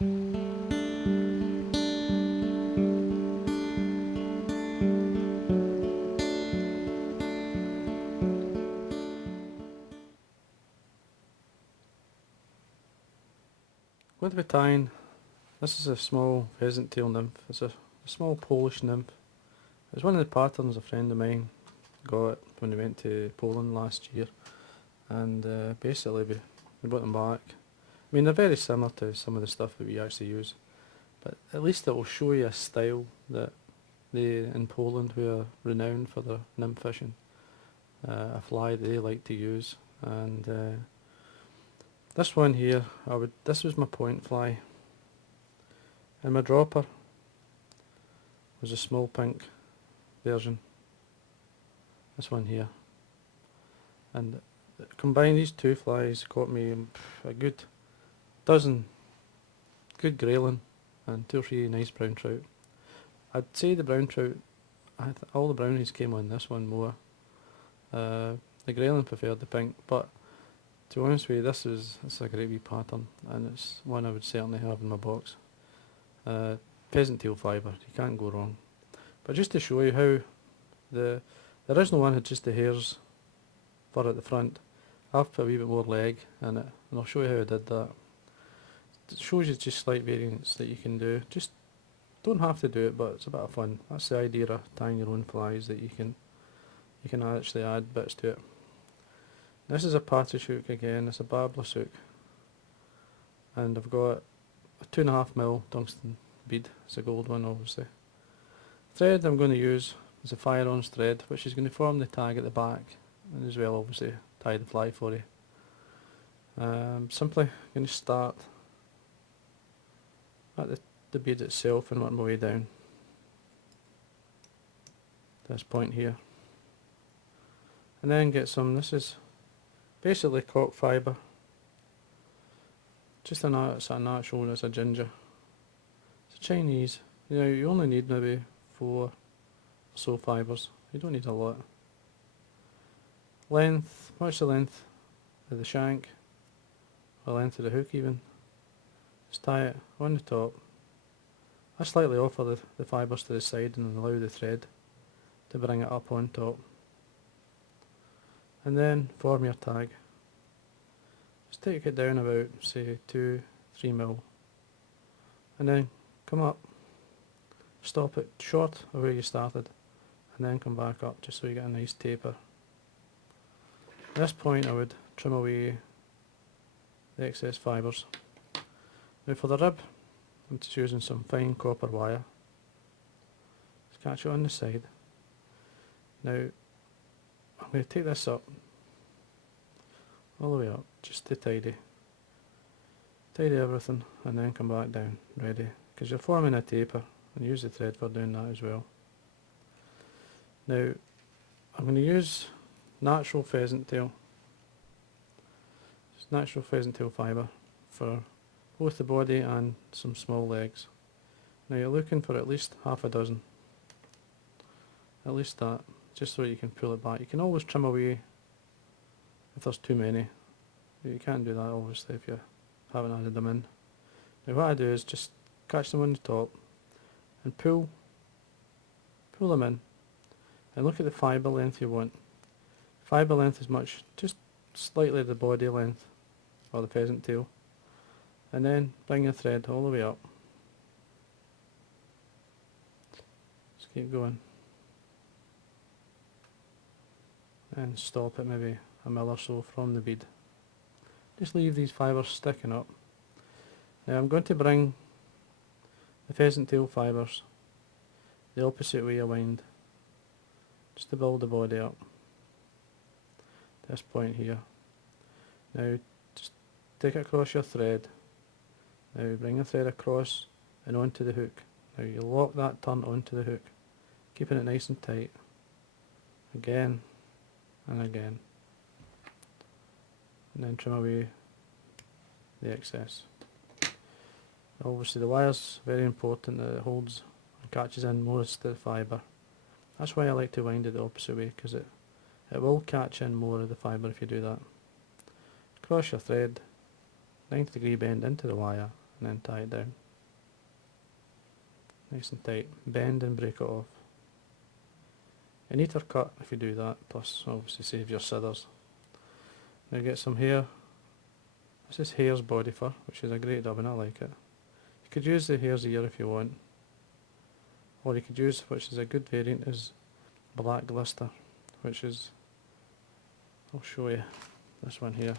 Going to be tying, this is a small pheasant tail nymph. It's a small Polish nymph. It's one of the patterns a friend of mine got when he went to Poland last year, and basically we brought them back. I mean, they're very similar to some of the stuff that we actually use, but at least it will show you a style that they in Poland, who are renowned for their nymph fishing, a fly that they like to use. And this one here, this was my point fly, and my dropper was a small pink version, this one here, and combine these two flies caught me a good dozen good grayling and 2 or 3 nice brown trout. I'd say the brown trout, all the brownies came on this one more. The grayling preferred the pink, but to be honest with you, this is a great wee pattern, and it's one I would certainly have in my box. Pheasant tail fibre, you can't go wrong. But just to show you how the original one had just the hairs fur at the front, I've put a wee bit more leg in it, and I'll show you how I did that. It shows you just slight variants that you can do. Just don't have to do it, but it's a bit of fun. That's the idea of tying your own flies, that you can actually add bits to it. This is a partridge hook again. It's a barbless hook, and I've got a 2.5mm tungsten bead. It's a gold one, obviously. Thread I'm going to use is a fire-on thread, which is going to form the tag at the back, and as well obviously tie the fly for you. Simply going to start at the bead itself and work my way down to this point here, and then get some. This is basically cork fibre, just it's a natural, it's a ginger, it's a Chinese. You only need maybe 4 or so fibres, you don't need a lot. Length, what's the length of the shank, or length of the hook even. Just tie it on the top. I slightly offer the fibres to the side and allow the thread to bring it up on top. And then form your tag. Just take it down about, say, 2-3mm, and then come up, stop it short of where you started, and then come back up just so you get a nice taper. At this point I would trim away the excess fibres. Now for the rib, I'm just using some fine copper wire. Just catch it on the side. Now I'm going to take this up, all the way up, just to tidy everything, and then come back down, ready, because you're forming a taper, and use the thread for doing that as well. Now I'm going to use natural pheasant tail, just natural pheasant tail fibre for both the body and some small legs. Now you're looking for at least half a dozen, at least that, just so you can pull it back. You can always trim away if there's too many. You can't do that obviously if you haven't added them in. Now what I do is just catch them on the top and pull them in, and look at the fibre length you want. Fibre length is much, just slightly the body length, or the pheasant tail, and then bring your thread all the way up. Just keep going, and stop at maybe a mil or so from the bead. Just leave these fibres sticking up. Now I'm going to bring the pheasant tail fibres the opposite way I wind, just to build the body up. This point here. Now just take it across your thread. Now bring the thread across and onto the hook. Now you lock that turn onto the hook, keeping it nice and tight. Again and again. And then trim away the excess. Obviously the wire's very important, that it holds and catches in most of the fibre. That's why I like to wind it the opposite way, because it will catch in more of the fibre if you do that. Cross your thread, 90-degree bend into the wire, and then tie it down. Nice and tight. Bend and break it off. A neater cut if you do that, plus obviously save your scissors. Now get some hair. This is hare's body fur, which is a great dubbing, I like it. You could use the hare's ear if you want. Or you could use, which is a good variant, is black glister, which is, I'll show you this one here.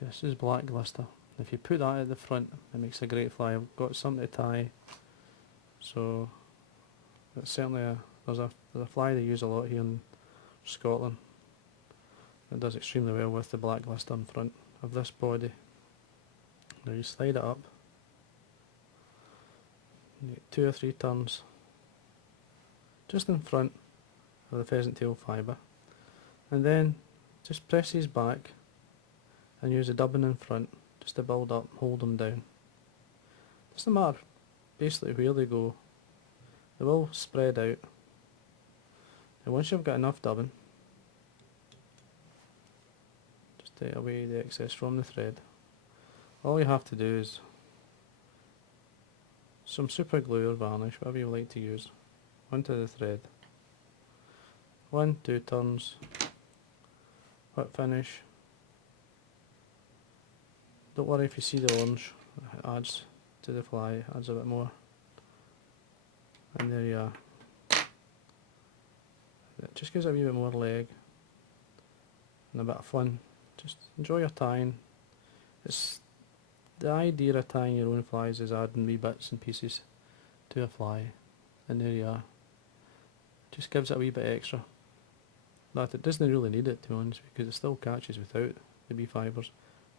This is black glister. If you put that at the front, it makes a great fly. I've got something to tie, so it's certainly there's a fly they use a lot here in Scotland. It does extremely well with the black glister in front of this body. Now you slide it up, you get 2 or 3 turns just in front of the pheasant tail fibre, and then just press these back and use the dubbing in front just to build up, hold them down. Doesn't matter basically where they go, they will spread out. And once you've got enough dubbing, just take away the excess from the thread. All you have to do is some super glue or varnish, whatever you like to use, onto the thread. 1, 2 turns, whip finish. Don't worry if you see the orange, it adds to the fly, it adds a bit more. And there you are. It just gives it a wee bit more leg and a bit of fun. Just enjoy your tying. It's the idea of tying your own flies is adding wee bits and pieces to a fly, and there you are. Just gives it a wee bit extra. That it doesn't really need it, to be honest, because it still catches without the bee fibres.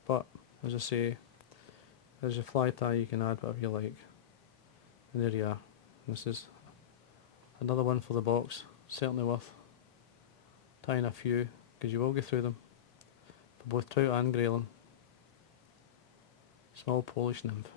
But as I say, there's a fly tie, you can add whatever you like. And there you are. This is another one for the box. Certainly worth tying a few, because you will go through them. For both trout and greyling. Small Polish nymph.